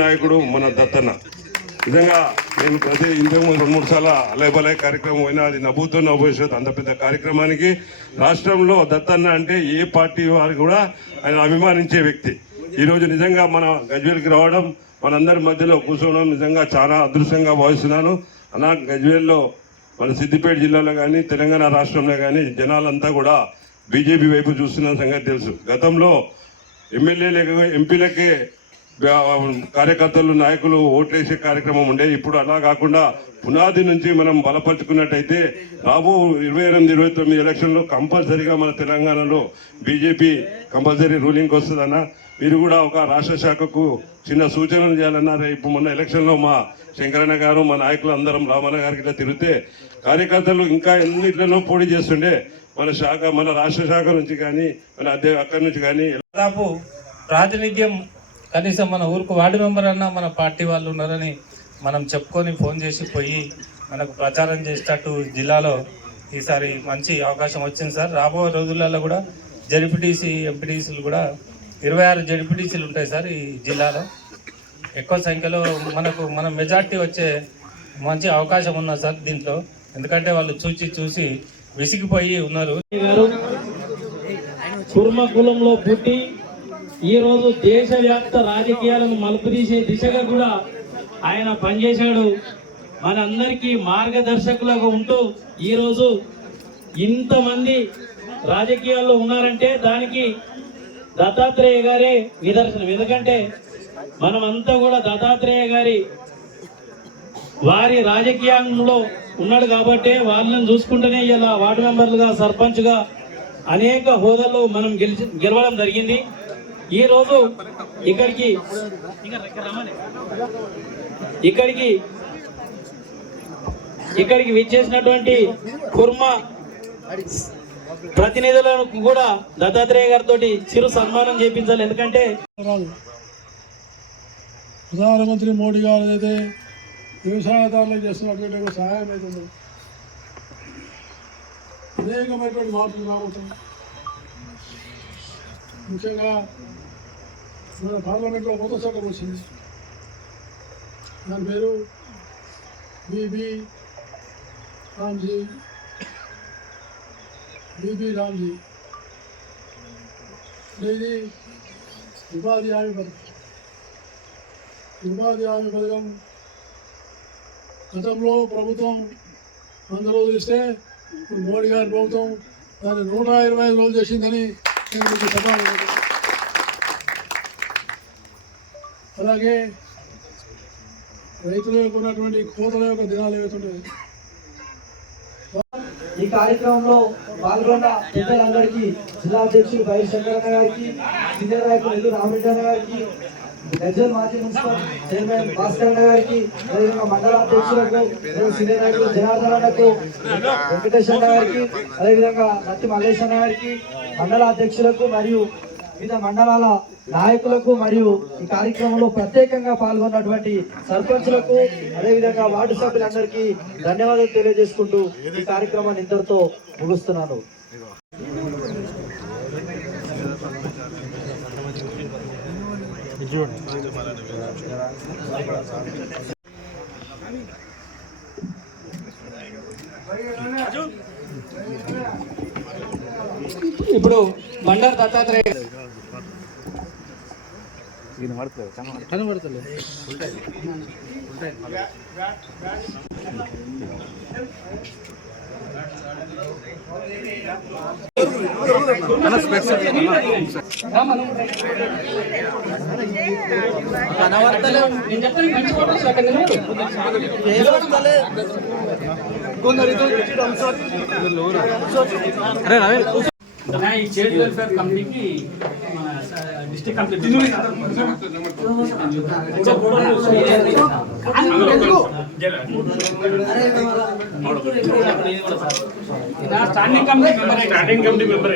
నాయకుడు మన దత్తన్న. నిజంగా నేను ఇంతకు 2-3 సార్లు అలయబలయ కార్యక్రమం అయినా అది నవ్వుతో నవ్వుతుంది. అంత పెద్ద కార్యక్రమానికి రాష్ట్రంలో దత్తన్న అంటే ఏ పార్టీ వారు కూడా ఆయన అభిమానించే వ్యక్తి. ఈరోజు నిజంగా మన గజ్వేల్కి రావడం, మనందరి మధ్యలో కూర్చోవడం నిజంగా చాలా అదృష్టంగా భావిస్తున్నాను. అలా గజ్వేల్లో మన సిద్దిపేట జిల్లాలో కానీ తెలంగాణ రాష్ట్రంలో కానీ జనాలంతా కూడా బీజేపీ వైపు చూస్తున్న సంగతి తెలుసు. గతంలో ఎమ్మెల్యేలకే ఎంపీలకే కార్యకర్తలు నాయకులు ఓట్లేసే కార్యక్రమం ఉండే. ఇప్పుడు అలా కాకుండా పునాది నుంచి మనం బలపరుచుకున్నట్టయితే రాబో 28-29 ఎలక్షన్లో కంపల్సరీగా మన తెలంగాణలో బీజేపీ కంపల్సరీ రూలింగ్కి వస్తుందన్న. మీరు కూడా ఒక రాష్ట్ర శాఖకు చిన్న సూచనలు చేయాలన్నారు. ఇప్పుడు మొన్న ఎలక్షన్లో మా శంకరన్న గారు మా నాయకులు అందరం రామన్న గారికి ఇట్లా తిరిగితే కార్యకర్తలు ఇంకా ఎన్నిట్లలో పోటీ చేస్తుండే మన శాఖ, మన రాష్ట్ర శాఖ నుంచి కానీ మన అక్కడి నుంచి కానీ దాదాపు ప్రాతినిధ్యం కనీసం మన ఊరుకు వార్డు మెంబర్ అన్నా మన పార్టీ వాళ్ళు ఉన్నారని మనం చెప్పుకొని ఫోన్ చేసి పోయి మనకు ప్రచారం చేసేటట్టు జిల్లాలో ఈసారి మంచి అవకాశం వచ్చింది సార్. రాబోయే రోజులలో కూడా జడ్పీటీసీ ఎంపీటీసీలు కూడా 26 జడ్పీటీసీలు ఉంటాయి సార్ ఈ జిల్లాలో. ఎక్కువ సంఖ్యలో మన మెజార్టీ వచ్చే మంచి అవకాశం ఉన్నది సార్ దీంట్లో. ఎందుకంటే వాళ్ళు చూసి విసిగిపోయి ఉన్నారు. కుర్మ కులంలో పుట్టి ఈరోజు దేశవ్యాప్త రాజకీయాలను మలుపు తీసే దిశగా కూడా ఆయన పనిచేశాడు. మనందరికీ మార్గదర్శకులుగా ఉంటూ ఈరోజు ఇంతమంది రాజకీయాల్లో ఉన్నారంటే దానికి దత్తాత్రేయ గారే నిదర్శనం. ఎందుకంటే మనమంతా కూడా దత్తాత్రేయ గారి వారి రాజకీయంలో ఉన్నాడు కాబట్టి వాళ్ళని చూసుకుంటూనే ఇలా వార్డు మెంబర్లుగా, సర్పంచ్గా అనేక హోదాల్లో మనం గెలవడం జరిగింది. ఈరోజు ఇక్కడికి విచ్చేసినటువంటి కుర్మ ప్రతినిధులను కూడా దత్తాత్రేయ గారితో చిరు సన్మానం చేయించాలి. ఎందుకంటే ప్రధానమంత్రి మోడీ గారు అయితే వ్యవసాయదారులకు చేస్తున్నటువంటి సహాయం అవుతుంది. అనేకమైనటువంటి మార్పులు రాబోతుంది. ముఖ్యంగా మన పార్లమెంట్లో కొత్త చట్టం వచ్చింది. దాని పేరు బీబీ రామ్జీ. ఇది ఉపాధి హామీ పథకం. గతంలో ప్రభుత్వం 100 రోజులు ఇస్తే ఇప్పుడు మోడీ గారి ప్రభుత్వం దాన్ని 125 రోజులు చేసిందని నేను మీకు చెప్పాలి. అలాగే రైతుల యొక్క ఉన్నటువంటి కోతల యొక్క దినాలు ఏవైతుంటాయి. ఈ కార్యక్రమంలో పాల్గొన్న పెద్దలందరికీ, జిల్లా అధ్యక్షులు బైరి శంకరన్న గారికి, సీనియర్ నాయకులు ఎల్లు రామరెడ్డి అన్న గారికి, గజ్వేల్ మాజీ మున్సిపల్ చైర్మన్ భాస్కర్ అన్న గారికి, అదేవిధంగా మండల అధ్యక్షులకు, సీనియర్ నాయకులు జనార్దన్ అన్నకు, వెంకటేష్ అన్న గారికి, అదేవిధంగా నత్తి మల్లేష్ అన్న గారికి, మండల అధ్యక్షులకు మరియు వివిధ మండలాల నాయకులకు మరియు ఈ కార్యక్రమంలో ప్రత్యేకంగా పాల్గొన్నటువంటి సర్పంచులకు, అదేవిధంగా వార్డు సభ్యులందరికీ ధన్యవాదాలు తెలియజేసుకుంటూ ఈ కార్యక్రమాన్ని ఇంతటితో ముగిస్తున్నాను. ఇప్పుడు బండారు దత్తాత్రేయ కనబడతలేదు. ఈ చైల్డ్ వెల్ఫేర్ కమిటీకి district committee standing committee member